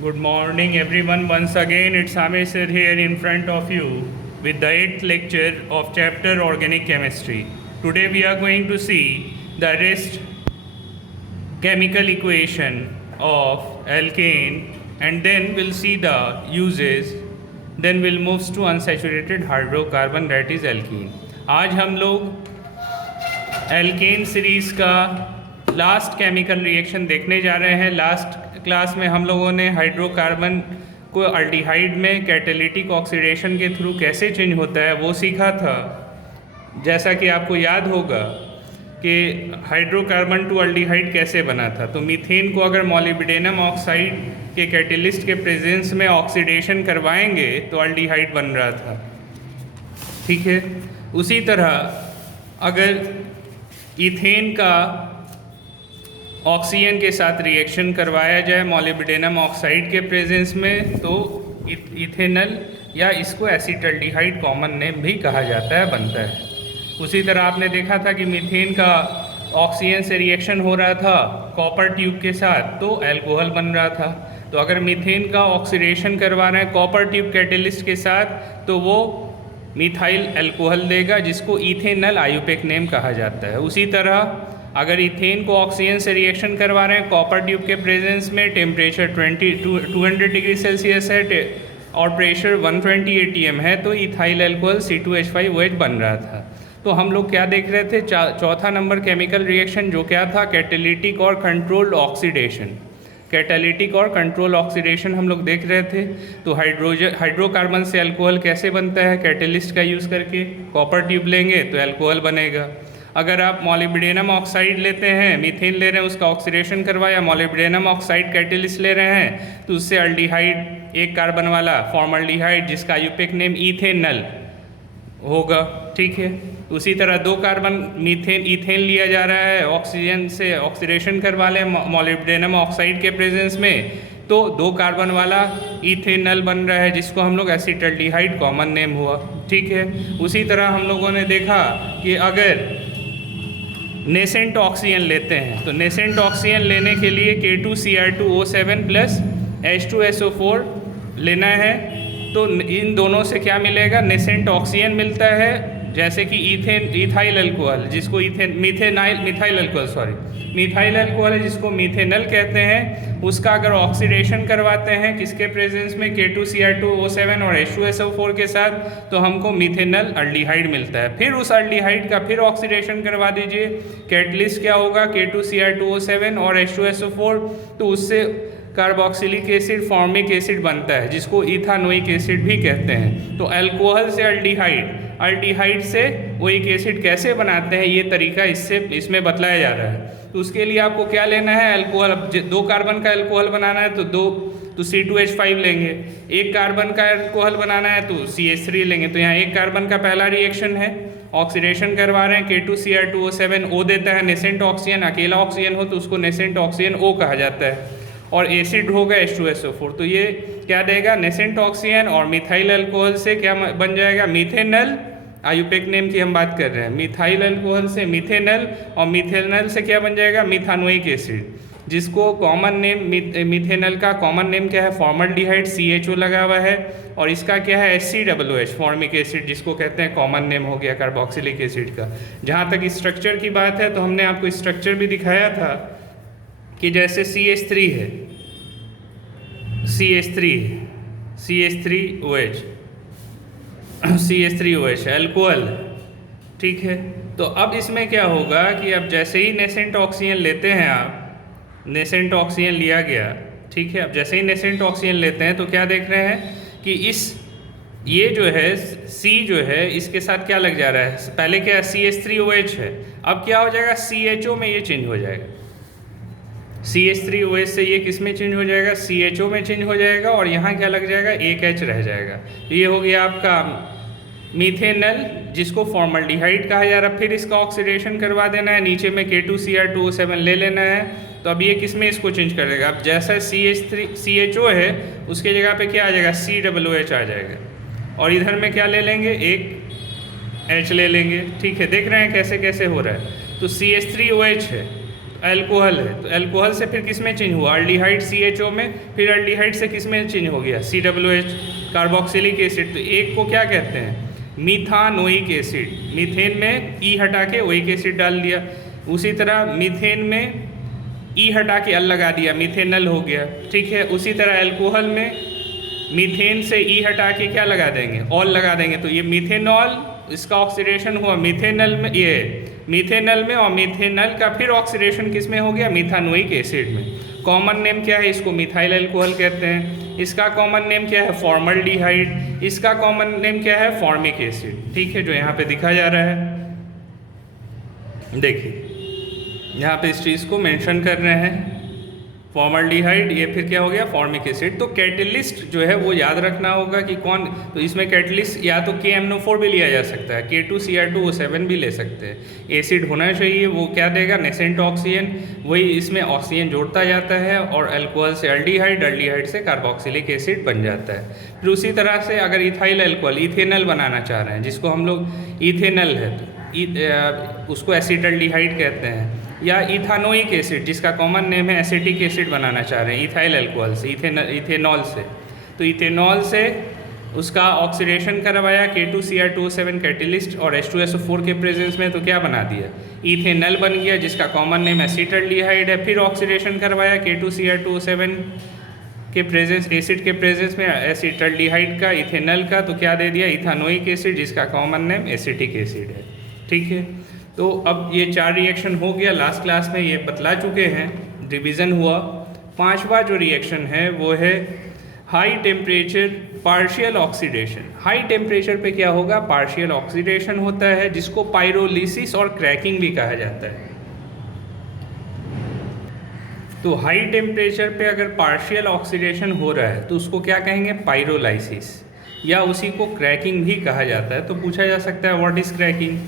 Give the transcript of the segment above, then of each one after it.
Good morning, everyone. Once again, it's Amir sir here in front of you with the 8th lecture of chapter Organic Chemistry. Today, we are going to see the rest chemical equation of alkane, and then we'll see the uses. Then we'll move to unsaturated hydrocarbon, that is alkene. आज हम लोग alkene series का last chemical reaction देखने जा रहे हैं। Last class में हम लोगों ने हाइड्रोकार्बन को अल्डिहाइड में कैटालिटिक ऑक्सीडेशन के थ्रू कैसे चेंज होता है वो सीखा था। जैसा कि आपको याद होगा कि हाइड्रोकार्बन टू अल्डिहाइड कैसे बना था, तो मीथेन को अगर मॉलिब्डेनम ऑक्साइड के कैटेलिस्ट के प्रेजेंस में ऑक्सीडेशन करवाएंगे तो अल्डिहाइड बन रहा था। ठीक है, उसी तरह अगर इथेन का ऑक्सीजन के साथ रिएक्शन करवाया जाए मॉलिब्डेनम ऑक्साइड के प्रेजेंस में तो इथेनल या इसको एसिटल्डिहाइड कॉमन नेम भी कहा जाता है, बनता है। उसी तरह आपने देखा था कि मीथेन का ऑक्सीजन से रिएक्शन हो रहा था कॉपर ट्यूब के साथ तो अल्कोहल बन रहा था। तो अगर मीथेन का ऑक्सीडेशन करवा रहे हैं कॉपर ट्यूब कैटेलिस्ट के साथ तो वो मिथाइल अल्कोहल देगा, जिसको इथेनल आयुपेक नेम कहा जाता है। उसी तरह अगर इथेन को ऑक्सीजन से रिएक्शन करवा रहे हैं कॉपर ट्यूब के प्रेजेंस में, टेम्परेचर 200 डिग्री सेल्सियस है और प्रेशर 120 atm है, तो इथाइल अल्कोहल C2H5OH बन रहा था। तो हम लोग क्या देख रहे थे, चौथा नंबर केमिकल रिएक्शन जो क्या था, कैटालिटिक और कंट्रोल्ड ऑक्सीडेशन। कैटालिटिक और कंट्रोल ऑक्सीडेशन हम लोग देख रहे थे। तो हाइड्रोकार्बन से अल्कोहल कैसे बनता है, कैटेलिस्ट का यूज़ करके कॉपर ट्यूब लेंगे तो अल्कोहल बनेगा। अगर आप मॉलिब्डेनम ऑक्साइड लेते हैं, मीथेन ले रहे हैं, उसका ऑक्सीडेशन करवाया, मॉलिब्डेनम ऑक्साइड कैटेलिस्ट ले रहे हैं तो उससे अल्डिहाइड एक कार्बन वाला फॉर्मल्डिहाइड जिसका आयुपेक नेम इथेनल होगा। ठीक है, उसी तरह दो कार्बन इथेन लिया जा रहा है, ऑक्सीजन से ऑक्सीडेशन करवा लें मॉलिब्डेनम ऑक्साइड के प्रेजेंस में तो दो कार्बन वाला इथेनल बन रहा है, जिसको हम लोग एसिटल्डिहाइड कॉमन नेम हुआ। ठीक है, उसी तरह हम लोगों ने देखा कि अगर नेसेंट ऑक्सीजन लेते हैं तो नेसेंट ऑक्सीजन लेने के लिए K2Cr2O7 प्लस H2SO4 लेना है। तो इन दोनों से क्या मिलेगा, नेसेंट ऑक्सीजन मिलता है, जैसे कि इथाइल अल्कोहल जिसको मिथाइल अल्कोहल है जिसको मिथेनल कहते हैं, उसका अगर ऑक्सीडेशन करवाते हैं किसके प्रेजेंस में, K2Cr2O7 और H2SO4 के साथ, तो हमको मिथेनल अल्डिहाइड मिलता है। फिर उस अल्डिहाइड का फिर ऑक्सीडेशन करवा दीजिए, कैटलिस्ट क्या होगा, K2Cr2O7 और H2SO4, तो उससे कार्बोक्सिलिक एसिड फॉर्मिक एसिड बनता है जिसको इथानोइक एसिड भी कहते हैं। तो अल्कोहल से अल्डिहाइड से ओइक एसिड कैसे बनाते हैं ये तरीका इसमें बतलाया जा रहा है। तो उसके लिए आपको क्या लेना है, अल्कोहल, दो कार्बन का अल्कोहल बनाना है तो C2H5 लेंगे, एक कार्बन का अल्कोहल बनाना है तो CH3 लेंगे। तो यहाँ एक कार्बन का पहला रिएक्शन है, ऑक्सीडेशन करवा रहे हैं, K2Cr2O7 O देता है नेसेंट ऑक्सीजन, अकेला ऑक्सीजन हो तो उसको नेसेंट ऑक्सीजन O कहा जाता है, और एसिड होगा H2SO4। तो ये क्या देगा, नेसेंट ऑक्सीजन और मिथाइल अल्कोहल से क्या बन जाएगा, मिथेनल। आयुपेक नेम की हम बात कर रहे हैं, मिथाइल अल्कोहल से मिथेनल और मिथेनल से क्या बन जाएगा, मिथानोइक एसिड, जिसको कॉमन नेम मिथेनल का कॉमन नेम क्या है, फॉर्मल्डिहाइड CHO लगा हुआ है, और इसका क्या है HCOOH फॉर्मिक एसिड, जिसको कहते हैं कॉमन नेम हो गया कार्बोक्सिलिक एसिड का। जहाँ तक स्ट्रक्चर की बात है तो हमने आपको स्ट्रक्चर भी दिखाया था कि जैसे CH3 है, CH3OH अल्कोहल। ठीक है, तो अब इसमें क्या होगा कि अब जैसे ही नेसेंट ऑक्सीजन लेते हैं आप, नेसेंट ऑक्सीजन लिया गया, ठीक है, अब जैसे ही नेसेंट ऑक्सीजन लेते हैं तो क्या देख रहे हैं कि ये जो है C जो है इसके साथ क्या लग जा रहा है, पहले क्या CH3OH है, अब क्या हो जाएगा CHO में ये चेंज हो जाएगा, CH3OH से ये किस में चेंज हो जाएगा, CHO में चेंज हो जाएगा, और यहाँ क्या लग जाएगा, एक H रह जाएगा। तो ये हो गया आपका मिथेनल, जिसको फॉर्मल्डिहाइड कहा जा रहा है। फिर इसका ऑक्सीडेशन करवा देना है, नीचे में K2Cr2O7 ले लेना है, तो अब ये किस में इसको चेंज कर देगा, अब जैसा CHO है उसके जगह पे क्या आ जाएगा, COOH आ जाएगा, और इधर में क्या ले लेंगे, एक H ले लेंगे। ठीक है, देख रहे हैं कैसे कैसे हो रहा है। तो CH3OH है अल्कोहल है, तो अल्कोहल से फिर किस में चेंज हुआ, अल्डिहाइड CHO में, फिर अल्डिहाइड से किस में चेंज हो गया, COOH कार्बोक्सिलिक एसिड। तो एक को क्या कहते हैं, मीथानोइक एसिड। मीथेन में ई हटा के ओइक एसिड डाल दिया। उसी तरह मीथेन में ई हटा के अल लगा दिया, मीथेनल हो गया। ठीक है, उसी तरह अल्कोहल में मीथेन से ई हटा के क्या लगा देंगे, ऑल लगा देंगे। तो ये मीथेनॉल, इसका ऑक्सीडेशन हुआ मीथेनल में, ये मीथेनल में, और मीथेनल का फिर ऑक्सीडेशन किस में हो गया, मीथानोइक एसिड में। कॉमन नेम क्या है, इसको मिथाइल अल्कोहल कहते हैं। इसका कॉमन नेम क्या है, फॉर्मल्डिहाइड। इसका कॉमन नेम क्या है, फॉर्मिक एसिड। ठीक है, जो यहाँ पे दिखा जा रहा है, देखिए यहाँ पे इस चीज़ को मेंशन कर रहे हैं, फॉर्मल्डिहाइड, ये फिर क्या हो गया, फॉर्मिक एसिड। तो कैटलिस्ट जो है वो याद रखना होगा कि कौन, तो इसमें कैटलिस्ट या तो KMnO4 भी लिया जा सकता है, K2Cr2O7 भी ले सकते हैं। एसिड होना चाहिए, वो क्या देगा, नेसेंट ऑक्सीजन, वही इसमें ऑक्सीजन जोड़ता जाता है, और अल्कोहल से अल्डिहाइड, अल्डिहाइड से कार्बोक्सिलिक एसिड बन जाता है। फिर उसी तरह से अगर इथाइल अल्कोहल, इथेनल बनाना चाह रहे हैं, जिसको हम लोग इथेनल है, तो उसको एसिटल्डिहाइड कहते हैं, या इथानोइक एसिड, जिसका कॉमन नेम है एसिटिक एसिड बनाना चाह रहे हैं इथाइल अल्कोहल से, इथेनॉल से। तो इथेनॉल से उसका ऑक्सीडेशन करवाया, K2Cr2O7 कैटलिस्ट और H2SO4 के प्रेजेंस में, तो क्या बना दिया, इथेनल बन गया, जिसका कॉमन नेम एसिटल्डिहाइड है। फिर ऑक्सीडेशन करवाया K2Cr2O7 के प्रेजेंस, एसिड के प्रेजेंस में, एसिटल्डिहाइड का, इथेनल का, तो क्या दे दिया, इथानोइक एसिड, जिसका कॉमन नेम एसिटिक एसिड है। ठीक है, तो अब ये 4 रिएक्शन हो गया, लास्ट क्लास में ये बतला चुके हैं, रिवीजन हुआ। 5वां जो रिएक्शन है वो है high temperature partial oxidation. High temperature पे क्या होगा, पार्शियल ऑक्सीडेशन होता है, जिसको पायरोलिसिस और क्रैकिंग भी कहा जाता है। तो हाई टेम्परेचर पे अगर पार्शियल ऑक्सीडेशन हो रहा है तो उसको क्या कहेंगे, पायरोलाइसिस, या उसी को क्रैकिंग भी कहा जाता है। तो पूछा जा सकता है what is cracking,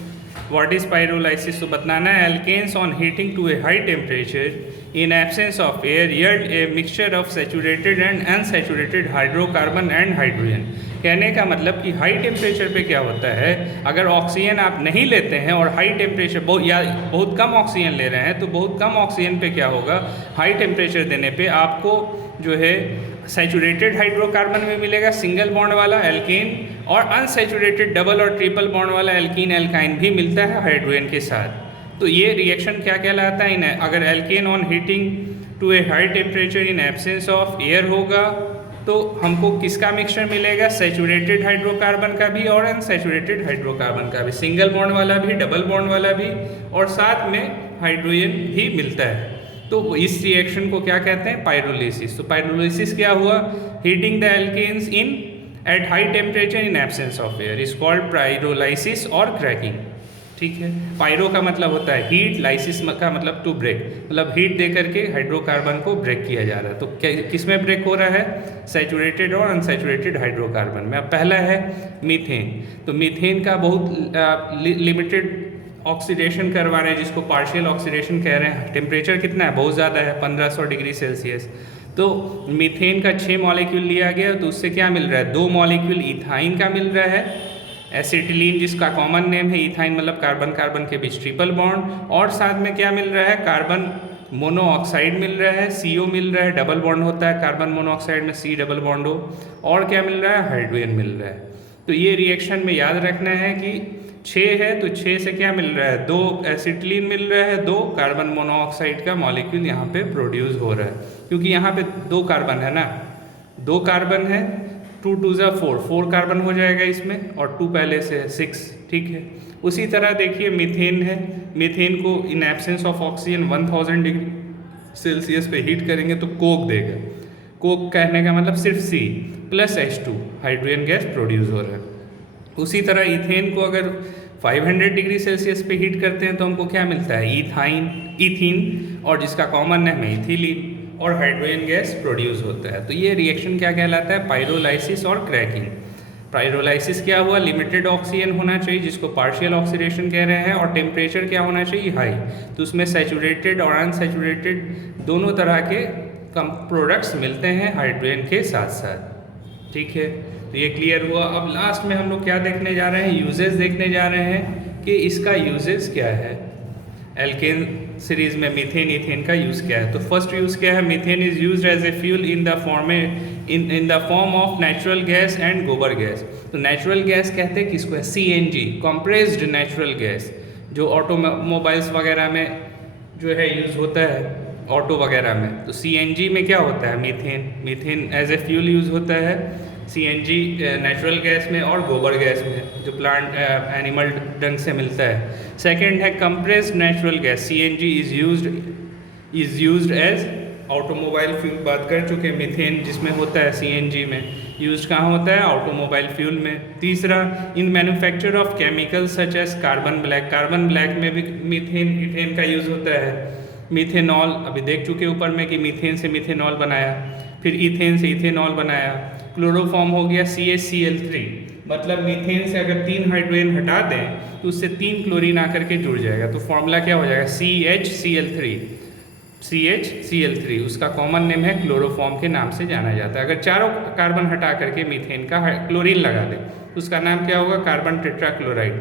what is pyrolysis. तो बताना है, alkanes on heating to a high temperature in absence of air yield a mixture of saturated and unsaturated hydrocarbon and hydrogen. कहने का मतलब कि हाई टेम्परेचर पे क्या होता है, अगर ऑक्सीजन आप नहीं लेते हैं और हाई टेम्परेचर बहुत कम ऑक्सीजन ले रहे हैं, तो बहुत कम ऑक्सीजन पे क्या होगा, हाई टेम्परेचर देने पे आपको जो है सैचुरेटेड हाइड्रोकार्बन में मिलेगा सिंगल बॉन्ड वाला एल्केन, और अनसैचुरेटेड डबल और ट्रिपल बॉन्ड वाला एल्कीन एल्काइन भी मिलता है हाइड्रोजन के साथ। तो ये रिएक्शन क्या कहलाता है, अगर alkane on heating to a high temperature in absence of air होगा तो हमको किसका मिक्सचर मिलेगा, सैचुरेटेड हाइड्रोकार्बन का भी और अनसैचुरेटेड हाइड्रोकार्बन का भी, सिंगल बॉन्ड वाला भी, डबल बॉन्ड वाला भी, और साथ में हाइड्रोजन भी मिलता है। तो इस रिएक्शन को क्या कहते हैं, पायरोलिसिस। तो पायरोलिसिस क्या हुआ, heating the alkanes in at high temperature in absence of air is called pyrolysis और क्रैकिंग। ठीक है, पायरो का मतलब होता है हीट, लाइसिस का मतलब टू ब्रेक, मतलब हीट दे करके हाइड्रोकार्बन को ब्रेक किया जा रहा है। तो किस में ब्रेक हो रहा है, सैचुरेटेड और अनसैचुरेटेड हाइड्रोकार्बन में। अब पहला है मीथेन। तो मीथेन का बहुत लिमिटेड ऑक्सीडेशन करवा रहे हैं, जिसको पार्शियल ऑक्सीडेशन कह रहे हैं। टेम्परेचर कितना है, बहुत ज़्यादा है, 1500 डिग्री सेल्सियस। तो मीथेन का 6 मॉलिक्यूल लिया गया, तो उससे क्या मिल रहा है, 2 मॉलिक्यूल इथाइन का मिल रहा है, एसिटिलीन जिसका कॉमन नेम है इथाइन, मतलब कार्बन कार्बन के बीच ट्रिपल बॉन्ड, और साथ में क्या मिल रहा है, कार्बन मोनोऑक्साइड मिल रहा है, CO मिल रहा है, डबल बॉन्ड होता है कार्बन मोनोऑक्साइड में, C डबल बॉन्ड हो, और क्या मिल रहा है, हाइड्रोजन मिल रहा है। तो ये रिएक्शन में याद रखना है कि 6 है, तो 6 से क्या मिल रहा है, 2 एसिटिलीन मिल रहा है, 2 कार्बन मोनोऑक्साइड का मॉलिक्यूल यहाँ पे प्रोड्यूस हो रहा है, क्योंकि यहाँ पे 2 कार्बन है ना, 2 कार्बन है, 2 2 ज़ा 4 कार्बन हो जाएगा इसमें, और 2 पहले से है 6। ठीक है, उसी तरह देखिए मीथेन है, मीथेन को इन absence of oxygen 1000 degree Celsius पे हीट करेंगे तो कोक देगा। कोक कहने का मतलब सिर्फ C plus H2 hydrogen gas produce हो रहा है। उसी तरह इथेन को अगर 500 डिग्री सेल्सियस पे हीट करते हैं तो हमको क्या मिलता है, इथीन, और जिसका कॉमन नेम है इथिलीन, और हाइड्रोजन गैस प्रोड्यूस होता है। तो ये रिएक्शन क्या कहलाता है, पायरोलाइसिस और क्रैकिंग। पायरोलाइसिस क्या हुआ, लिमिटेड ऑक्सीजन होना चाहिए, जिसको पार्शियल ऑक्सीडेशन कह रहे हैं, और टेम्परेचर क्या होना चाहिए, हाई। तो उसमें सैचुरेटेड और अनसैचुरेटेड दोनों तरह के प्रोडक्ट्स मिलते हैं हाइड्रोजन के साथ साथ। ठीक है, तो ये क्लियर हुआ। अब लास्ट में हम लोग क्या देखने जा रहे हैं, यूजेस देखने जा रहे हैं कि इसका यूजेस क्या है। एल्केन सीरीज में मीथेन इथेन का यूज़ क्या है। तो फर्स्ट यूज़ क्या है, methane is used as a fuel in the form of natural gas and gobar gas. तो नेचुरल गैस कहते हैं किसको है, CNG, कंप्रेस्ड नेचुरल गैस, जो ऑटोमोबाइल्स वगैरह में जो है यूज़ होता है, ऑटो वगैरह में। तो CNG में क्या होता है, methane as a fuel use होता है CNG नेचुरल गैस में और गोबर गैस में, जो प्लांट एनिमल डंग से मिलता है। सेकंड है compressed natural gas, CNG is used as automobile fuel, बात कर चुके। मीथेन जिसमें होता है CNG में यूज कहाँ होता है, ऑटोमोबाइल फ्यूल में। तीसरा, in manufacture of chemicals such as carbon black में भी मीथेन इथेन का यूज़ होता है। मीथेनॉल अभी देख चुके ऊपर में कि मीथेन से मीथेनॉल बनाया, फिर इथेन से इथेनॉल बनाया। क्लोरोफॉर्म हो गया CHCl3, मतलब मीथेन से अगर 3 हाइड्रोजन हटा दें तो उससे 3 क्लोरीन आकर के जुड़ जाएगा, तो फॉर्मूला क्या हो जाएगा, CHCl3, उसका कॉमन नेम है, क्लोरोफॉर्म के नाम से जाना जाता है। अगर चारों कार्बन हटा करके मीथेन का क्लोरीन लगा दें तो उसका नाम क्या होगा, कार्बन टेट्राक्लोराइड।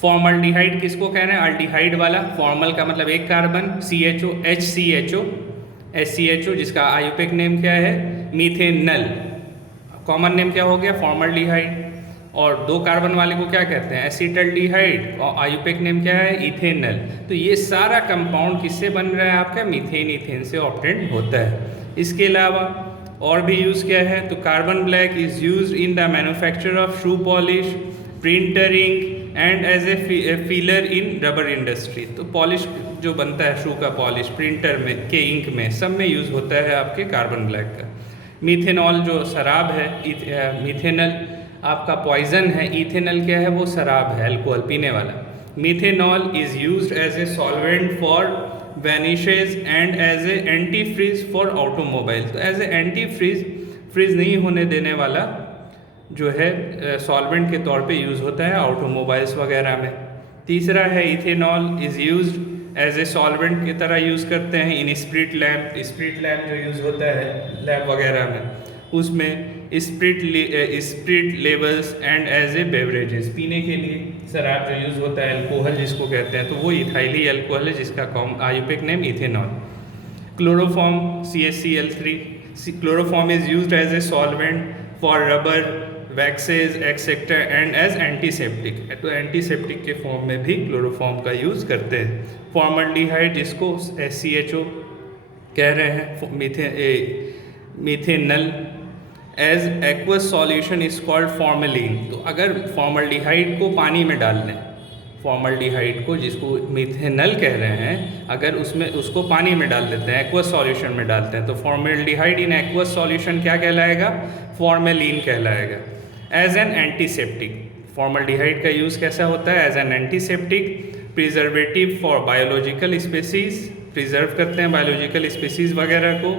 फॉर्मल्डिहाइड किसको कह रहे हैं, अल्डिहाइड वाला, फॉर्मल का मतलब एक कार्बन, CHO HCHO, जिसका आयुपेक नेम क्या है, मीथेनल, कॉमन नेम क्या हो गया, फॉर्मल्डिहाइड। और 2 कार्बन वाले को क्या कहते हैं, एसिटल्डिहाइड, और आयुपेक नेम क्या है, इथेनल। तो ये सारा कंपाउंड किससे बन रहा है आपका, मीथेन इथेन से ऑब्टेन होता है। इसके अलावा और भी यूज़ क्या है, तो carbon black is used in the manufacture of shoe polish, printing and as a filler in rubber industry. तो पॉलिश जो बनता है शू का पॉलिश, प्रिंटर में के इंक में, सब में यूज़ होता है आपके कार्बन ब्लैक का। मीथेनॉल जो शराब है, मीथेनल आपका पॉइजन है, इथेनल क्या है, वो शराब है, अल्कोहल पीने वाला। Methanol is used as a solvent for varnishes and as a anti freeze for automobile. तो एज ए एंटी फ्रीज नहीं होने देने वाला जो है सॉल्वेंट के तौर पे यूज़ होता है ऑटोमोबाइल्स वगैरह में। तीसरा है ethanol is used as a solvent की तरह यूज़ करते हैं इन स्प्रिट लैम्प जो यूज़ होता है लैब वगैरह में, उसमें spirit levels and as a beverages, पीने के लिए शराब जो यूज़ होता है, अल्कोहल जिसको कहते हैं, तो वो इथाइली अल्कोहल है जिसका IUPAC name ethanol. Chloroform CHCl3, chloroform is used as a solvent for rubber, waxes etcetera and as antiseptic. तो एंटीसेप्टिक के फॉर्म में भी क्लोरोफॉर्म का यूज़ करते हैं। फॉर्मल्डिहाइड जिसको SCHO कह रहे हैं, methanal as aqueous solution is called formalin. तो अगर फॉर्मल्डिहाइड को पानी में डाल दें, फॉर्मल्डिहाइड को जिसको मीथेनल कह रहे हैं, अगर उसको पानी में डाल देते हैं, एक्वस सॉल्यूशन में डालते हैं, तो फॉर्मल्डिहाइड इन एक्वस सॉल्यूशन क्या कहलाएगा, फॉर्मेलिन कहलाएगा। एज एन एंटीसेप्टिक, फॉर्मल्डिहाइड का यूज़ कैसा होता है, as an antiseptic, preservative for biological species, preserve करते हैं बायोलॉजिकल स्पीसीज वगैरह को।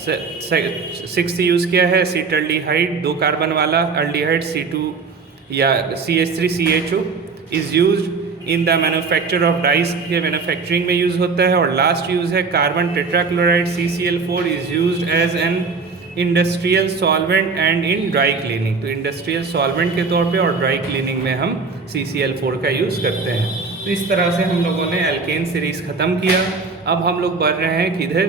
6th यूज़ क्या है, एसिटल्डिहाइड, 2 कार्बन वाला अल्डिहाइड, C2 या CH3CHO is used in the manufacture of dyes के मैन्युफैक्चरिंग में यूज़ होता है। और लास्ट यूज़ है carbon tetrachloride CCl4 is used as an industrial solvent and in dry cleaning. तो इंडस्ट्रियल सॉल्वेंट के तौर पे और ड्राई क्लीनिंग में हम CCl4 का यूज़ करते हैं। तो इस तरह से हम लोगों ने एल्केन सीरीज़ ख़त्म किया। अब हम लोग बढ़ रहे हैं किधर,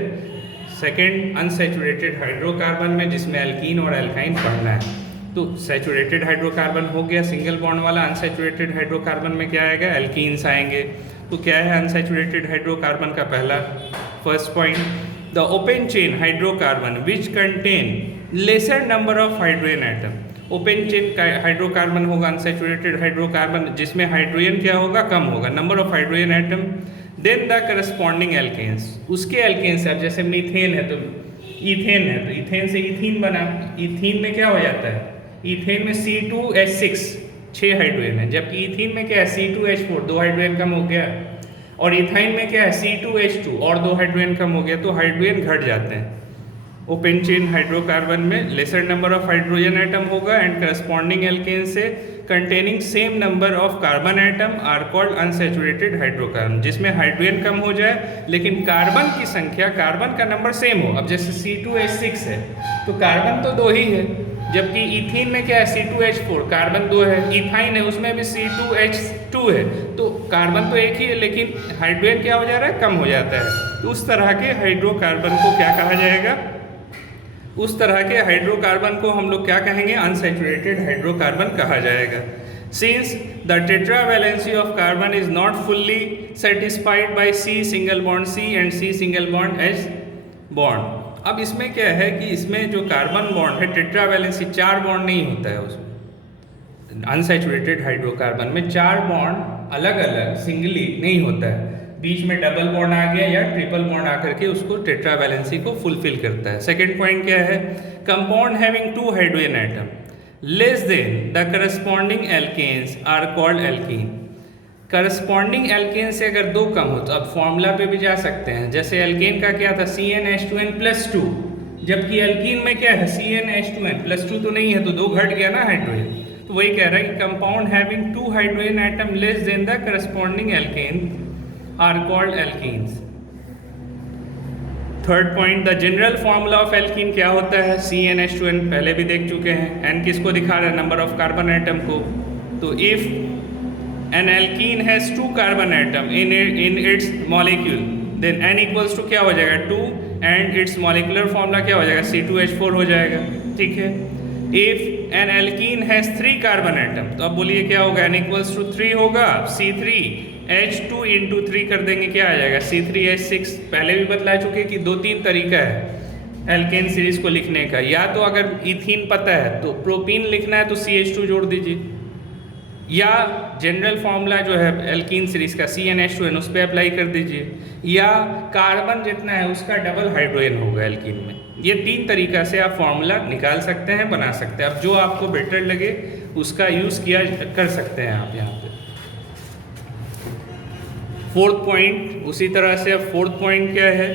सेकेंड अनसैचुरेटेड हाइड्रोकार्बन में, जिसमें एल्कीन और एल्काइन पढ़ना है। तो सैचुरेटेड हाइड्रोकार्बन हो गया सिंगल बॉन्ड वाला, अनसैचुरेटेड हाइड्रोकार्बन में क्या आएगा, एल्कीन्स आएंगे। तो क्या है अनसैचुरेटेड हाइड्रोकार्बन का पहला first point, the open chain hydrocarbon which contain lesser number of hydrogen atom. Open chain hydrocarbon होगा अनसैचुरेटेड हाइड्रोकार्बन जिसमें हाइड्रोजन क्या होगा, कम होगा, number of hydrogen atom. Then the corresponding alkanes, उसके एल्केन्स, अब जैसे मीथेन है तो इथेन है, तो इथेन से इथीन बना, इथीन में क्या हो जाता है, इथेन में C2H6 6 हाइड्रोजन है, जबकि इथीन में क्या है C2H4 2 हाइड्रोजन कम हो गया, और इथाइन में क्या है C2H2 और 2 हाइड्रोजन कम हो गया, तो हाइड्रोजन घट जाते हैं। ओपन चेन हाइड्रोकार्बन में lesser number of hydrogen atom होगा एंड करस्पॉन्डिंग एल्केन से containing same number of carbon atom are called unsaturated hydrocarbon, जिसमें हाइड्रोजन कम हो जाए लेकिन कार्बन की संख्या, कार्बन का नंबर सेम हो। अब जैसे C2H6 है तो कार्बन तो 2 ही है, जबकि इथीन में क्या है, C2H4, कार्बन 2 है। इथाइन है, उसमें भी C2H2 है। तो कार्बन तो एक ही है, लेकिन हाइड्रोजन क्या हो जा रहा है, कम हो जाता है। तो उस तरह के हाइड्रोकार्बन को क्या कहा जाएगा, उस तरह के हाइड्रोकार्बन को हम लोग क्या कहेंगे, अनसैचुरेटेड हाइड्रोकार्बन कहा जाएगा। Since the tetravalency of carbon is not fully satisfied by C single bond C and C single bond H bond। अब इसमें क्या है कि इसमें जो कार्बन बॉन्ड है, टेट्रावैलेंसी 4 बॉन्ड नहीं होता है उसमें। अनसैचुरेटेड हाइड्रोकार्बन में 4 बॉन्ड अलग अलग सिंगली नहीं होता है, बीच में डबल बॉन्ड आ गया या ट्रिपल बॉन्ड आकर के उसको टेट्रावैलेंसी को फुलफिल करता है। सेकेंड पॉइंट क्या है, compound having 2 hydrogen atom less than the corresponding alkanes are called alkene. Corresponding alkane से अगर 2 कम हो तो अब फॉर्मूला पे भी जा सकते हैं। जैसे एल्केन का क्या था, CnH2n+2, जबकि एल्कीन में क्या है, CnH2n+2 तो नहीं है, तो 2 घट गया ना हाइड्रोजन। तो वही कह रहा है कि compound having 2 hydrogen atom less than the corresponding alkane are called alkenes. Third point, the general formula of alkene क्या होता है, CnH2n पहले भी देख चुके हैं। n किसको दिखा रहा है, नंबर ऑफ कार्बन एटम को। तो if an alkene has 2 carbon atom in its molecule, then n equals to क्या हो जाएगा, 2, एंड इट्स मॉलिकुलर फॉर्मूला क्या हो जाएगा, C2H4 हो जाएगा। ठीक है। If an alkene has 3 carbon atom, तो अब बोलिए क्या होगा, n इक्वल्स टू 3 होगा, C3H2 इंटू 3 कर देंगे, क्या आ जाएगा, C3H6। पहले भी बतला चुके कि 2-3 तरीका है एल्केन सीरीज को लिखने का। या तो अगर इथीन पता है तो प्रोपीन लिखना है तो CH2 जोड़ दीजिए, या जनरल फॉर्मूला जो है एल्कीन सीरीज का CnH2n उस पर अप्लाई कर दीजिए, या कार्बन जितना है उसका डबल हाइड्रोजन होगा एल्कीन में। ये 3 तरीका से आप फॉर्मूला निकाल सकते हैं, बना सकते हैं। अब जो आपको बेटर लगे उसका यूज़ किया कर सकते हैं आप यहाँ पे। फोर्थ पॉइंट उसी तरह से, अब फोर्थ पॉइंट क्या है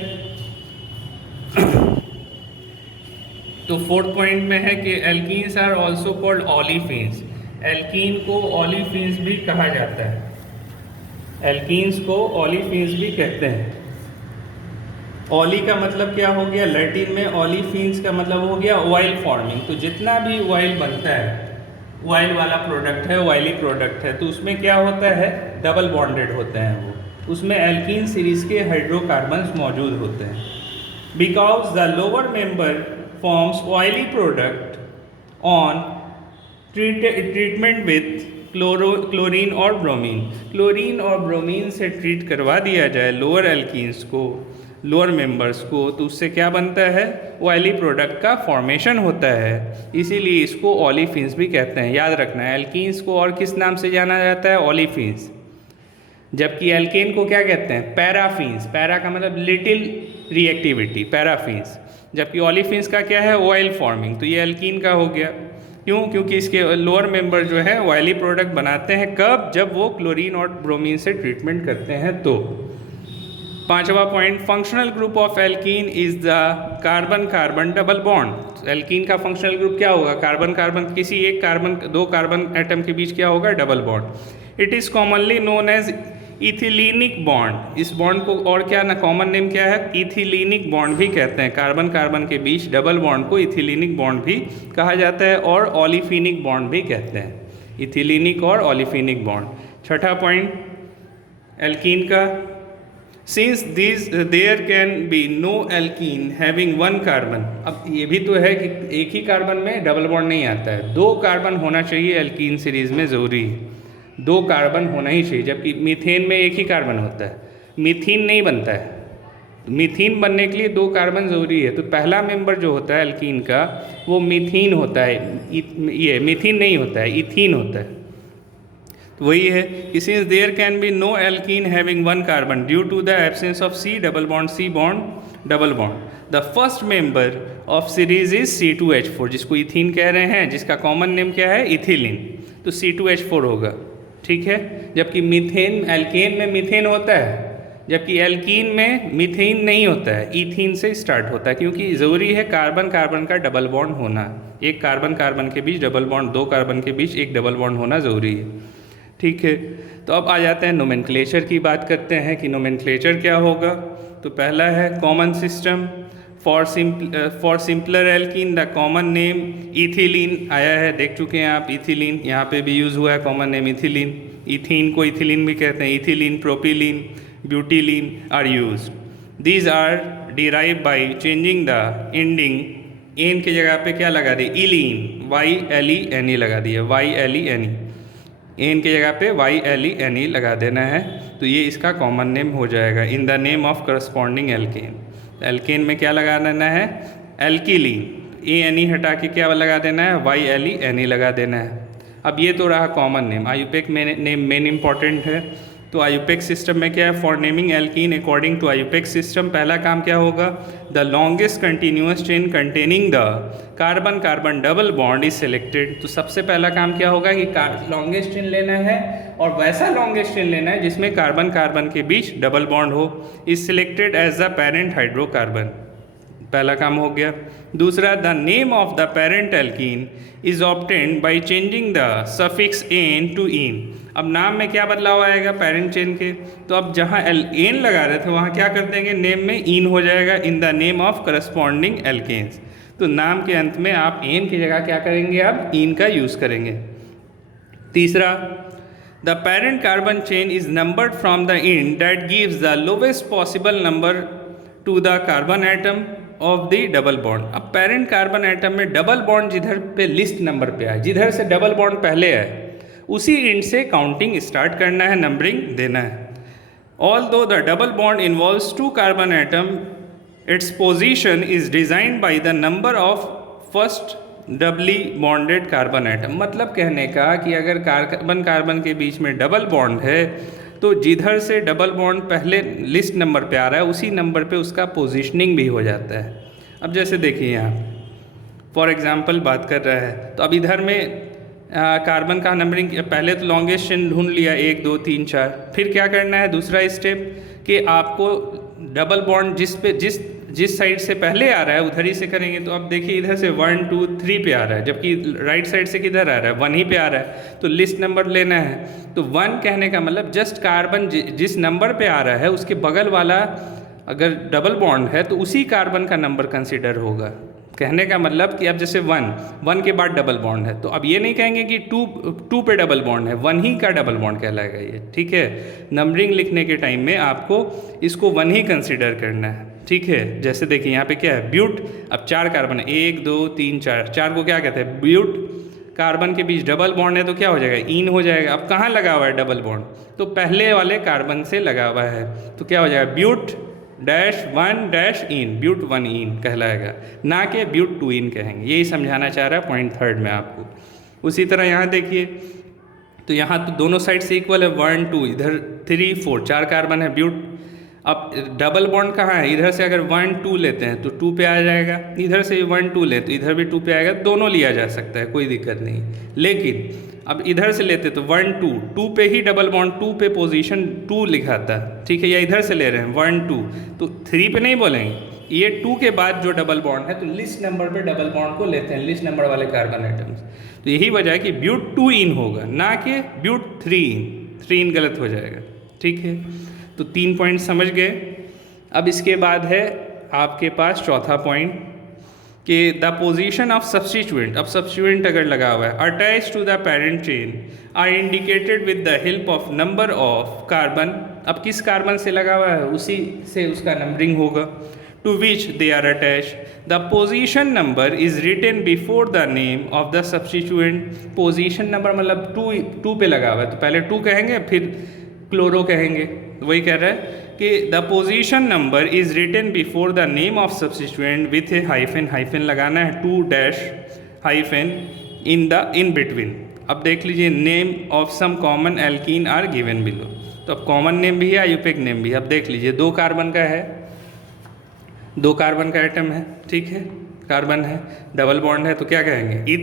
तो फोर्थ पॉइंट में है कि alkenes are also called olefins. Alkene को ऑलिफिन्स भी कहा जाता है, एल्कीन्स को ऑलिफिन्स भी कहते हैं। ऑली का मतलब क्या हो गया, लैटिन में ऑलिफिन्स का मतलब हो गया ऑयल फॉर्मिंग। तो जितना भी ऑयल बनता है, ऑयल वाला प्रोडक्ट है, ऑयली प्रोडक्ट है, तो उसमें क्या होता है, डबल बॉन्डेड होते हैं वो, उसमें एल्कीन सीरीज के हाइड्रोकार्बन्स मौजूद होते हैं। Because the lower member forms oily product on treatment with chlorine और ब्रोमीन। क्लोरीन और ब्रोमीन से ट्रीट करवा दिया जाए लोअर एल्कीन्स को, लोअर मेंबर्स को, तो उससे क्या बनता है, ऑयली प्रोडक्ट का फॉर्मेशन होता है। इसीलिए इसको ऑलिफिन्स भी कहते हैं। याद रखना है, एल्कीन्स को और किस नाम से जाना जाता है, ऑलिफिन्स। जबकि एल्केन को क्या कहते हैं, पैराफिन्स। पैरा का मतलब लिटिल रिएक्टिविटी, पैराफिन्स। जबकि ऑलिफिन्स का क्या है, ऑयल फॉर्मिंग। तो ये एल्कीन का हो गया। क्यों, क्योंकि इसके लोअर मेंबर जो है ऑयली प्रोडक्ट बनाते हैं, कब, जब वो क्लोरीन और ब्रोमीन से ट्रीटमेंट करते हैं। तो पांचवा point, functional group of alkene is the carbon carbon double bond. Alkene का फंक्शनल ग्रुप क्या होगा, कार्बन कार्बन, किसी एक कार्बन, 2 कार्बन एटम के बीच क्या होगा, double bond. It is commonly known as ethylenic bond. इस बॉन्ड को और क्या ना, कॉमन नेम क्या है, इथिलीनिक बॉन्ड भी कहते हैं। कार्बन कार्बन के बीच डबल बॉन्ड को इथिलीनिक बॉन्ड भी कहा जाता है, और ऑलिफिनिक बॉन्ड भी कहते हैं, इथिलीनिक और ऑलिफिनिक बॉन्ड। छठा पॉइंट एल्कीन का, since this there can be no alkene having 1 carbon. अब ये भी तो है कि एक ही कार्बन में डबल बॉन्ड नहीं आता है, 2 कार्बन होना चाहिए एल्कीन सीरीज में, ज़रूरी है 2 कार्बन होना ही चाहिए। जबकि मीथेन में एक ही कार्बन होता है, मीथीन नहीं बनता है। मीथीन बनने के लिए 2 कार्बन ज़रूरी है। तो पहला मेंबर जो होता है एल्कीन का वो मीथीन होता है, ये मीथीन नहीं होता है, इथीन होता है। तो वही है कि since there can be no alkene having 1 carbon due to the absence of C double bond, C bond double bond. The first member of series is C2H4, जिसको इथीन कह रहे हैं, जिसका कॉमन नेम क्या है, इथिलीन। तो C2H4 होगा, ठीक है। जबकि मीथेन, एल्केन में मीथेन होता है, जबकि एल्कीन में मीथेन नहीं होता है, इथीन से स्टार्ट होता है। क्योंकि ज़रूरी है कार्बन कार्बन का डबल बॉन्ड होना, एक कार्बन कार्बन के बीच डबल बॉन्ड, 2 कार्बन के बीच एक डबल बॉन्ड होना ज़रूरी है, ठीक है। तो अब आ जाते हैं नोमेनक्लेचर की बात करते हैं कि नोमेनक्लेचर क्या होगा। तो पहला है common system, for simpler alkene the common name ethylene आया है, देख चुके हैं आप इथिलीन, यहाँ पे भी यूज़ हुआ है कॉमन नेम इथिलीन। इथीन को इथिलीन भी कहते हैं, ethylene, propylene, butylene are use. These are derive by changing the ending, ane की जगह पे क्या लगा दिए, इलीन, YLENE लगा दिया, YLENE, एन की जगह पे YLENE लगा देना है, तो ये इसका कॉमन नेम हो जाएगा। In the name of corresponding alkane, alkane में क्या लगा देना है, एल्किलीन, ANE हटा के क्या लगा देना है, YLENE लगा देना है। अब ये तो रहा common name. IUPAC name main important है, तो आयुपेक सिस्टम में क्या है, for naming alkene according to IUPAC system पहला काम क्या होगा, the longest continuous chain containing the carbon carbon double bond is selected. तो सबसे पहला काम क्या होगा कि लॉन्गेस्ट चेन लेना है, और वैसा लॉन्गेस्ट चेन लेना है जिसमें कार्बन कार्बन के बीच डबल बॉन्ड हो, is selected as the parent hydrocarbon, पहला काम हो गया। दूसरा, the name of the parent alkene is obtained by changing the suffix ane to ene. अब नाम में क्या बदलाव आएगा पेरेंट चेन के, तो अब जहाँ एन लगा रहे थे वहाँ क्या कर देंगे, नेम में इन हो जाएगा, in the name of corresponding alkanes. तो नाम के अंत में आप एन की जगह क्या करेंगे, अब इन का यूज़ करेंगे। तीसरा, the parent carbon chain is numbered from the end that gives the lowest possible number two the carbon atom of the double bond. अब पेरेंट कार्बन एटम में डबल बॉन्ड जिधर पे लिस्ट नंबर पे आए, जिधर से डबल बॉन्ड पहले आए उसी एंड से काउंटिंग स्टार्ट करना है, नंबरिंग देना है। Although the double bond involves two carbon atom, its position is designed by the number of first doubly bonded carbon atom. मतलब कहने का कि अगर कार्बन कार्बन के बीच में डबल बॉन्ड है तो जिधर से डबल बॉन्ड पहले लिस्ट नंबर पे आ रहा है उसी नंबर पे उसका पोजीशनिंग भी हो जाता है। अब जैसे देखिए यहाँ फॉर एग्जांपल बात कर रहा है, तो अब इधर में कार्बन का नंबरिंग पहले तो लॉन्गेस्ट चेन ढूंढ लिया 1 2 3 4, फिर क्या करना है दूसरा स्टेप कि आपको डबल बॉन्ड जिस साइड से पहले आ रहा है उधर ही से करेंगे। तो अब देखिए इधर से 1 2 3 पे आ रहा है, जबकि राइट साइड से किधर आ रहा है, 1 ही पे आ रहा है, तो लिस्ट नंबर लेना है। तो 1 कहने का मतलब जस्ट कार्बन जिस नंबर पे आ रहा है उसके बगल वाला अगर डबल बॉन्ड है तो उसी कार्बन का नंबर कंसिडर होगा। कहने का मतलब कि अब जैसे 1 के बाद डबल बॉन्ड है, तो अब ये नहीं कहेंगे कि 2 पे डबल बॉन्ड है, 1 ही का डबल बॉन्ड कहलाएगा ये, ठीक है। नंबरिंग लिखने के टाइम में आपको इसको 1 ही कंसिडर करना है, ठीक है। जैसे देखिए यहाँ पे क्या है, ब्यूट, अब 4 कार्बन है, 1 2 3 4, 4 को क्या कहते हैं, ब्यूट। कार्बन के बीच डबल बॉन्ड है तो क्या हो जाएगा, इन हो जाएगा। अब कहाँ लगा हुआ है डबल बॉन्ड, तो पहले वाले कार्बन से लगा हुआ है, तो क्या हो जाएगा, ब्यूट -1 इन, ब्यूट 1 इन कहलाएगा, ना कि ब्यूट 2 इन कहेंगे। यही समझाना चाह रहा है पॉइंट 3 में आपको। उसी तरह यहाँ देखिए, तो यहाँ तो दोनों साइड से इक्वल है, 1 2, इधर 3 4, 4 कार्बन है ब्यूट। अब डबल बॉन्ड कहाँ है, इधर से अगर 1 2 लेते हैं तो 2 पे आ जाएगा, इधर से 1 2 ले तो इधर भी 2 पे आएगा, दोनों लिया जा सकता है, कोई दिक्कत नहीं। लेकिन अब इधर से लेते तो 1 2 पे ही डबल बॉन्ड 2 पे पोजीशन 2 लिखा था, ठीक है। या इधर से ले रहे हैं 1 2, तो 3 पे नहीं बोलेंगे, ये 2 के बाद जो डबल बॉन्ड है तो लिस्ट नंबर पे डबल बॉन्ड को लेते हैं, लिस्ट नंबर वाले कार्बन आइटम्स। तो यही वजह है कि ब्यूट 2 इन होगा, ना कि ब्यूट 3 इन। 3 इन गलत हो जाएगा, ठीक है। तो 3 पॉइंट समझ गए। अब इसके बाद है आपके पास चौथा पॉइंट कि द पोजीशन ऑफ सब्स्टिट्यूएंट। अब सब्स्टिट्यूएंट अगर लगा हुआ है attach to the parent chain are indicated with the help of number of carbon. अब किस कार्बन से लगा हुआ है उसी से उसका नंबरिंग होगा, to which they are attach. The position number is written before the name of the substituent. Position number मतलब 2 पे लगा हुआ है तो पहले 2 कहेंगे फिर क्लोरो कहेंगे, वही कह रहा है कि the position number is written before the name of substituent with a hyphen, hyphen लगाना है 2- इन बिटवीन। अब देख लीजिए, name of some common alkene are given below. तो अब कॉमन नेम भी है, आयुपेक नेम भी है। अब देख लीजिए, 2 कार्बन का है, 2 कार्बन का एटम है, ठीक है, कार्बन है, डबल बॉन्ड है तो क्या कहेंगे,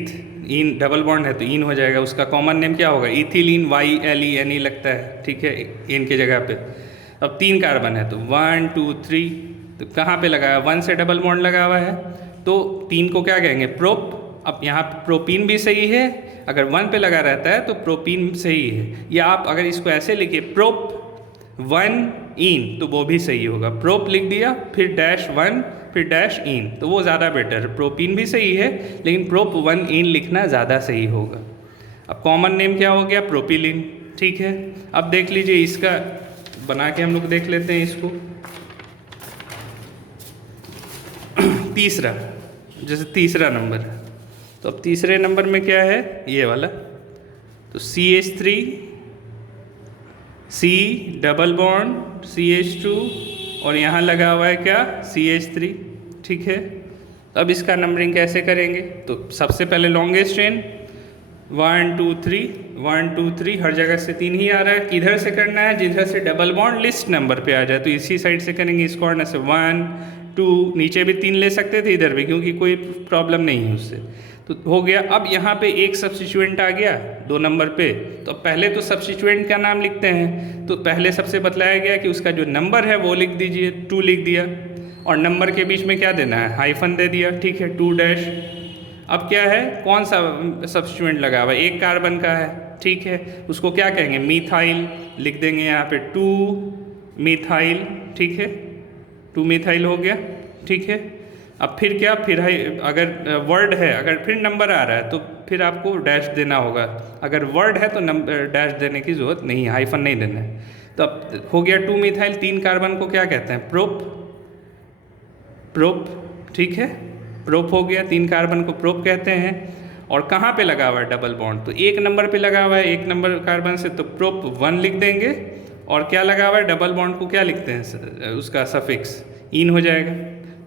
इन, डबल बॉन्ड है तो इन हो जाएगा। उसका कॉमन नेम क्या होगा, इथिलीन, YLENE लगता है, ठीक है, इन की जगह पे। अब 3 कार्बन है तो 1 2 3, तो कहाँ पे लगा है, 1 से डबल बॉन्ड लगा हुआ है तो 3 को क्या कहेंगे, प्रोप। अब यहाँ प्रोपीन भी सही है, अगर 1 पे लगा रहता है तो प्रोपीन सही है। या आप अगर इसको ऐसे लिखिए, प्रोप वन इन, तो वो भी सही होगा। प्रोप लिख दिया, फिर डैश वन, फिर डैश इन, तो वो ज़्यादा बेटर है। प्रोपीन भी सही है, लेकिन प्रोप वन इन लिखना ज़्यादा सही होगा। अब कॉमन नेम क्या हो गया? प्रोपिलीन। ठीक है, अब देख लीजिए, इसका बना के हम लोग देख लेते हैं इसको। तीसरा, जैसे तीसरा नंबर है, तो अब तीसरे नंबर में क्या है? ये वाला, तो CH3 C double bond CH2 और यहाँ लगा हुआ है क्या? CH3। ठीक है, अब इसका नंबरिंग कैसे करेंगे? तो सबसे पहले लॉन्गेस्ट चेन 1 2 3 1 2 3, हर जगह से 3 ही आ रहा है। किधर से करना है? जिधर से डबल बॉन्ड लिस्ट नंबर पे आ जाए, तो इसी साइड से करेंगे। इस कॉर्नर से 1 2, नीचे भी 3 ले सकते थे, इधर भी, क्योंकि कोई प्रॉब्लम नहीं है उससे। तो हो गया। अब यहाँ पे एक सब्स्टिट्यूएंट आ गया 2 नंबर पे, तो पहले तो सब्स्टिट्यूएंट का नाम लिखते हैं। तो पहले सबसे बतलाया गया कि उसका जो नंबर है वो लिख दीजिए, 2 लिख दिया, और नंबर के बीच में क्या देना है? हाइफन दे दिया। ठीक है, 2 डैश। अब क्या है? कौन सा सब्स्टिट्यूएंट लगा हुआ है? एक कार्बन का है। ठीक है, उसको क्या कहेंगे? मीथाइल लिख देंगे यहाँ पे, 2 मीथाइल। ठीक है, 2 मीथाइल हो गया। ठीक है, अब फिर क्या? फिर अगर वर्ड है, अगर फिर नंबर आ रहा है तो फिर आपको डैश देना होगा। अगर वर्ड है तो नंबर डैश देने की ज़रूरत नहीं है, हाइफन नहीं देना है। तो अब हो गया 2 मिथाइल। 3 कार्बन को क्या कहते हैं? प्रोप। प्रोप। ठीक है, प्रोप हो गया। 3 कार्बन को प्रोप कहते हैं। और कहाँ पे लगा हुआ है डबल बॉन्ड? तो 1 नंबर पे लगा हुआ है, 1 नंबर कार्बन से, तो प्रोप 1 लिख देंगे। और क्या लगा हुआ है? डबल बॉन्ड को क्या लिखते हैं? उसका सफिक्स इन हो जाएगा।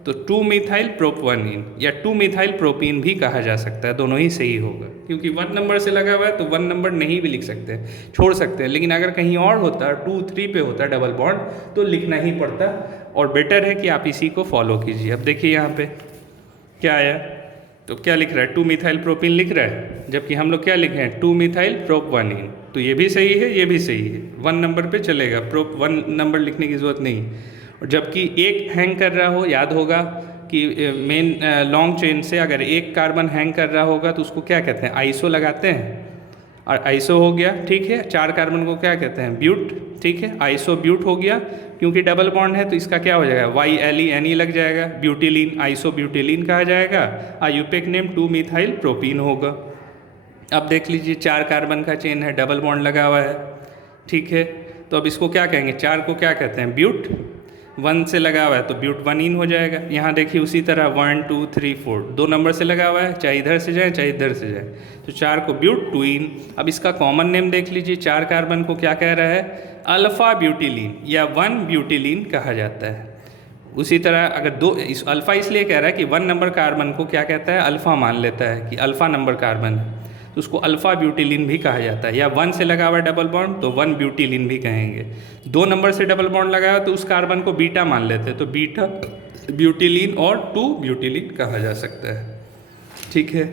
तो 2 मिथाइल प्रोप 1 इन, या 2 मिथाइल प्रोपीन भी कहा जा सकता है, दोनों ही सही होगा। क्योंकि 1 नंबर से लगा हुआ है तो 1 नंबर नहीं भी लिख सकते हैं, छोड़ सकते हैं। लेकिन अगर कहीं और होता, 2 3 पे होता डबल बॉन्ड, तो लिखना ही पड़ता। और बेटर है कि आप इसी को फॉलो कीजिए। अब देखिए यहाँ पे क्या आया, तो क्या लिख रहा है? 2 मिथाइल प्रोपीन लिख रहा है, जबकि हम लोग क्या लिखे हैं? 2 मिथाइल प्रोप 1 इन। तो ये भी सही है, ये भी सही है, 1 नंबर पे चलेगा, प्रोप 1 नंबर लिखने की ज़रूरत नहीं। और जबकि एक हैंग कर रहा हो, याद होगा कि मेन लॉन्ग चेन से अगर एक कार्बन हैंग कर रहा होगा तो उसको क्या कहते हैं? आइसो लगाते हैं, और आइसो हो गया। ठीक है, 4 कार्बन को क्या कहते हैं? ब्यूट। ठीक है, आइसो ब्यूट हो गया। क्योंकि डबल बॉन्ड है तो इसका क्या हो जाएगा? YLE लग जाएगा, ब्यूटिलीन, आइसो ब्यूटिलीन कहा जाएगा। आयुपेक नेम 2 मिथाइल प्रोपीन होगा। अब देख लीजिए, 4 कार्बन का चेन है, डबल बॉन्ड लगा हुआ है। ठीक है, तो अब इसको क्या कहेंगे? 4 को क्या कहते हैं? ब्यूट। 1 से लगा हुआ है तो ब्यूट 1 इन हो जाएगा। यहाँ देखिए उसी तरह 1 2 3 4 2 नंबर से लगा हुआ है, चाहे इधर से जाए चाहे इधर से जाए, तो 4 को ब्यूट 2 इन। अब इसका कॉमन नेम देख लीजिए, 4 कार्बन को क्या कह रहा है? अल्फ़ा ब्यूटिलीन या 1 ब्यूटिलीन कहा जाता है। उसी तरह अगर अल्फ़ा इसलिए कह रहा है कि 1 नंबर कार्बन को क्या कहता है? अल्फ़ा मान लेता है कि अल्फ़ा नंबर कार्बन है, तो उसको अल्फ़ा ब्यूटिलीन भी कहा जाता है। या 1 से लगा हुआ है डबल बॉन्ड तो 1 ब्यूटिलीन भी कहेंगे। 2 नंबर से डबल बॉन्ड लगा हुआ तो उस कार्बन को बीटा मान लेते हैं, तो बीटा ब्यूटिलीन और 2 ब्यूटिलीन कहा जा सकता है। ठीक है,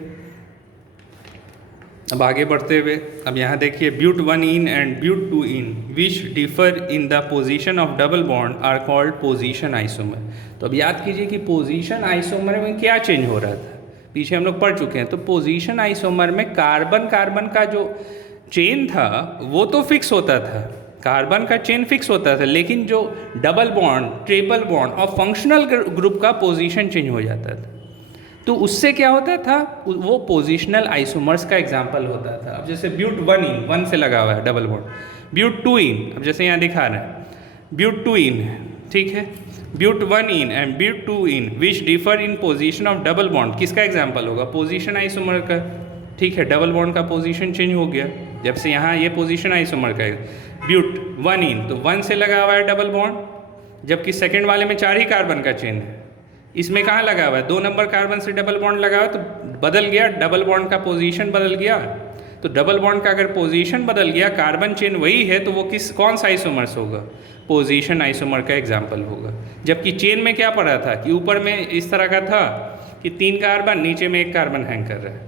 अब आगे बढ़ते हुए, अब यहाँ देखिए, but 1 ene and but 2 ene which differ in the position of double bond are called position isomer. तो अब याद कीजिए कि पोजीशन आइसोमर में क्या चेंज हो रहा था, पीछे हम लोग पढ़ चुके हैं। तो पोजीशन आइसोमर में कार्बन कार्बन का जो चेन था वो तो फिक्स होता था, कार्बन का चेन फिक्स होता था, लेकिन जो डबल बॉन्ड, ट्रिपल बॉन्ड और फंक्शनल ग्रुप का पोजीशन चेंज हो जाता था। तो उससे क्या होता था? वो पोजिशनल आइसोमर्स का एग्जाम्पल होता था। अब जैसे ब्यूट 1 इन, 1 से लगा हुआ है डबल बॉन्ड, ब्यूट 2 इन, अब जैसे यहाँ दिखा रहे हैं ब्यूट 2 इन है। ठीक है, but 1 ene and but 2 ene which differ in position of double bond, किसका एग्जाम्पल होगा? पोजीशन आइसोमर का। ठीक है, डबल बॉन्ड का पोजीशन चेंज हो गया, जब से यहाँ ये पोजीशन आइसोमर का है। ब्यूट 1 इन, तो 1 से लगा हुआ है डबल बॉन्ड, जबकि सेकेंड वाले में 4 ही कार्बन का चेन है। इसमें कहाँ लगा हुआ है? 2 नंबर कार्बन से डबल बॉन्ड लगा हुआ, तो बदल गया, डबल बॉन्ड का पोजीशन बदल गया। तो डबल बॉन्ड का अगर पोजीशन बदल गया, कार्बन चेन वही है, तो वो कौन सा आइसोमर्स होगा? पोजीशन आइसोमर का एग्जाम्पल होगा। जबकि चेन में क्या पड़ा था कि ऊपर में इस तरह का था कि 3 कार्बन, नीचे में 1 कार्बन हैंग कर रहा है,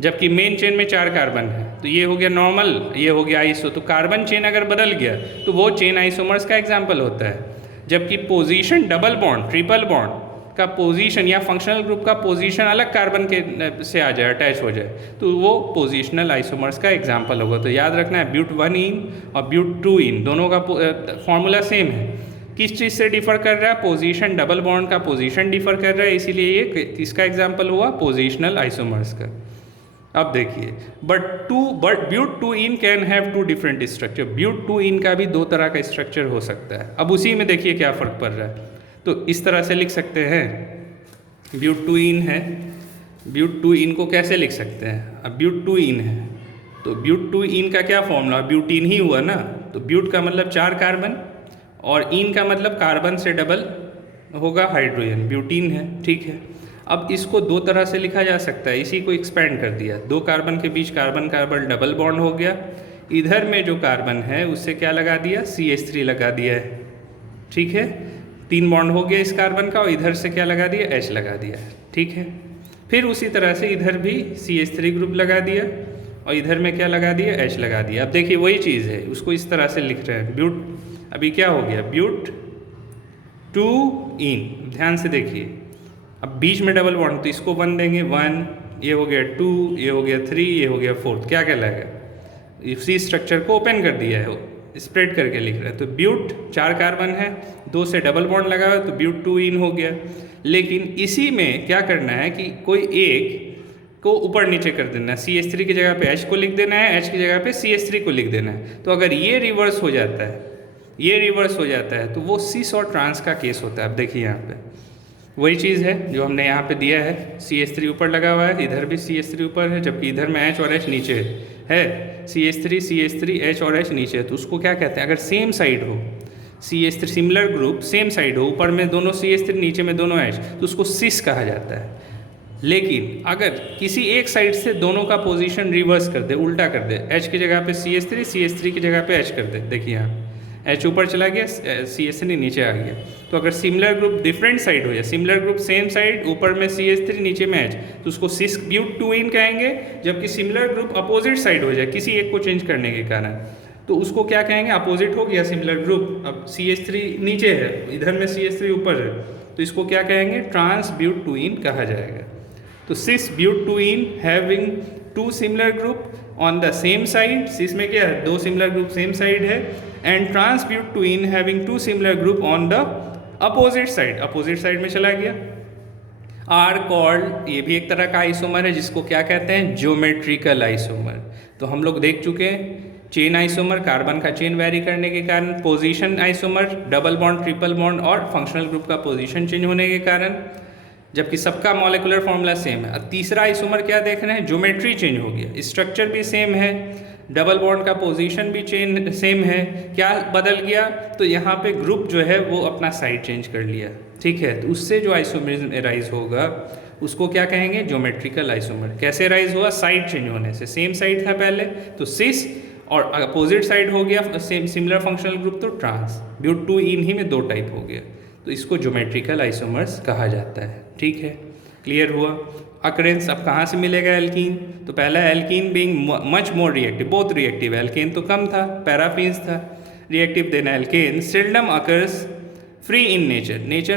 जबकि मेन चेन में 4 कार्बन है, तो ये हो गया नॉर्मल, ये हो गया आइसो। तो कार्बन चेन अगर बदल गया तो वो चेन आइसोमर्स का एग्जाम्पल होता है। जबकि position double bond, triple bond का पोजीशन या फंक्शनल ग्रुप का पोजीशन अलग कार्बन के से आ जाए, अटैच हो जाए, तो वो पोजिशनल आइसोमर्स का एग्जाम्पल होगा। तो याद रखना है ब्यूट 1 इन और ब्यूट 2 इन दोनों का फॉर्मूला सेम है। किस चीज़ से डिफर कर रहा है? पोजीशन, डबल बॉन्ड का पोजीशन डिफर कर रहा है, इसीलिए ये किसका एग्जाम्पल हुआ? पोजिशनल आइसोमर्स का। अब देखिए, but but 2 ene can have 2 different structure. But 2 ene का भी 2 तरह का स्ट्रक्चर हो सकता है। अब उसी में देखिए क्या फ़र्क पड़ रहा है। तो इस तरह से लिख सकते हैं, ब्यूट 2 इन है, ब्यूट 2 इन को कैसे लिख सकते हैं? अब ब्यूट 2 इन है तो ब्यूट 2 इन का क्या फॉर्मूला? ब्यूटीन ही हुआ ना। तो ब्यूट का मतलब 4 कार्बन और इन का मतलब कार्बन से डबल होगा हाइड्रोजन, ब्यूटीन है, ठीक है। अब इसको 2 तरह से लिखा जा सकता है, इसी को एक्सपेंड कर दिया, 2 कार्बन के बीच कार्बन कार्बन डबल बॉन्ड हो गया, इधर में जो कार्बन है उससे क्या लगा दिया? CH3 लगा दिया है, ठीक है। 3 बॉन्ड हो गया इस कार्बन का और इधर से क्या लगा दिया? H लगा दिया है, ठीक है। फिर उसी तरह से इधर भी CH3 ग्रुप लगा दिया और इधर में क्या लगा दिया? H लगा दिया। अब देखिए वही चीज़ है, उसको इस तरह से लिख रहे हैं, ब्यूट, अभी क्या हो गया? ब्यूट 2 इन, ध्यान से देखिए, अब बीच में डबल बॉन्ड तो इसको 1 देंगे, 1, ये हो गया 2, ये हो गया 3, ये हो गया 4, क्या कहलाएगा? इसी स्ट्रक्चर को ओपन कर दिया है, स्प्रेड करके लिख रहे हैं। तो ब्यूट 4 कार्बन है, 2 से डबल बॉन्ड लगा हुआ है तो ब्यूट 2 इन हो गया। लेकिन इसी में क्या करना है कि कोई एक को ऊपर नीचे कर देना है, CH3 की जगह पे H को लिख देना है, H की जगह पे CH3 को लिख देना है। तो अगर ये रिवर्स हो जाता है, ये रिवर्स हो जाता है तो वो सिस और ट्रांस का केस होता है। अब देखिए यहाँ पे वही चीज़ है जो हमने यहाँ पे दिया है, CH3 ऊपर लगा हुआ है, इधर भी CH3 ऊपर है, जबकि इधर में H और H नीचे है, CH3 H और H नीचे है। तो उसको क्या कहते हैं? अगर सेम साइड हो, CH3 similar group same side हो, ऊपर में दोनों CH3 नीचे में दोनों H, तो उसको सिस कहा जाता है। लेकिन अगर किसी एक साइड से दोनों का पोजीशन रिवर्स कर दे, उल्टा कर दे, H की जगह पे CH3 की जगह पे H कर दे, देखिए यहाँ H ऊपर चला गया, CH3 नीचे आ गया। तो अगर सिमिलर ग्रुप डिफरेंट साइड हो जाए, सिमिलर ग्रुप सेम साइड, ऊपर में CH3 नीचे में H, तो उसको सिस ब्यूट 2 इन कहेंगे। जबकि सिमिलर ग्रुप अपोजिट साइड हो जाए किसी एक को चेंज करने के कारण, तो उसको क्या कहेंगे? अपोजिट हो गया सिमिलर ग्रुप, अब CH3 नीचे है, इधर में CH3 ऊपर है, तो इसको क्या कहेंगे? ट्रांस ब्यूट 2 इन कहा जाएगा। तो cis but 2 ene having 2 similar group on the same side, cis में क्या है? 2 सिमिलर ग्रुप सेम साइड है, and trans but 2 ene having 2 similar group on the opposite side, opposite side में चला गया। आर कॉल्ड, ये भी एक तरह का आइसोमर है जिसको क्या कहते हैं? Geometrical isomer. तो हम लोग देख चुके हैं, चेन आइसोमर, कार्बन का चेन वैरी करने के कारण, position isomer, double bond, triple bond और फंक्शनल ग्रुप का पोजीशन चेंज होने के कारण, जबकि सबका मॉलिक्यूलर फॉर्मूला सेम है। अब तीसरा आइसोमर क्या देख रहे हैं? ज्योमेट्री चेंज हो गया, स्ट्रक्चर भी सेम है, डबल बॉन्ड का पोजीशन भी चेंज सेम है, क्या बदल गया? तो यहाँ पे ग्रुप जो है वो अपना साइड चेंज कर लिया, ठीक है। तो उससे जो आइसोमरिज्म एराइज होगा उसको क्या कहेंगे? Geometrical isomer. कैसे राइज हुआ? साइड चेंज होने से। सेम साइड था पहले तो सिस, और अपोजिट साइड हो गया सेम सिमिलर फंक्शनल ग्रुप तो ट्रांस। ब्यूट 2 इन ही में 2 टाइप हो गया, तो इसको ज्योमेट्रिकल आइसोमर्स कहा जाता है, ठीक है। क्लियर हुआ? अकरेंस अब कहाँ से मिलेगा एल्कीन? तो पहला alkene being much more reactive, बहुत रिएक्टिव, एल्केन तो कम था, पैराफिन्स था reactive, then alkane seldom occurs free in nature, nature में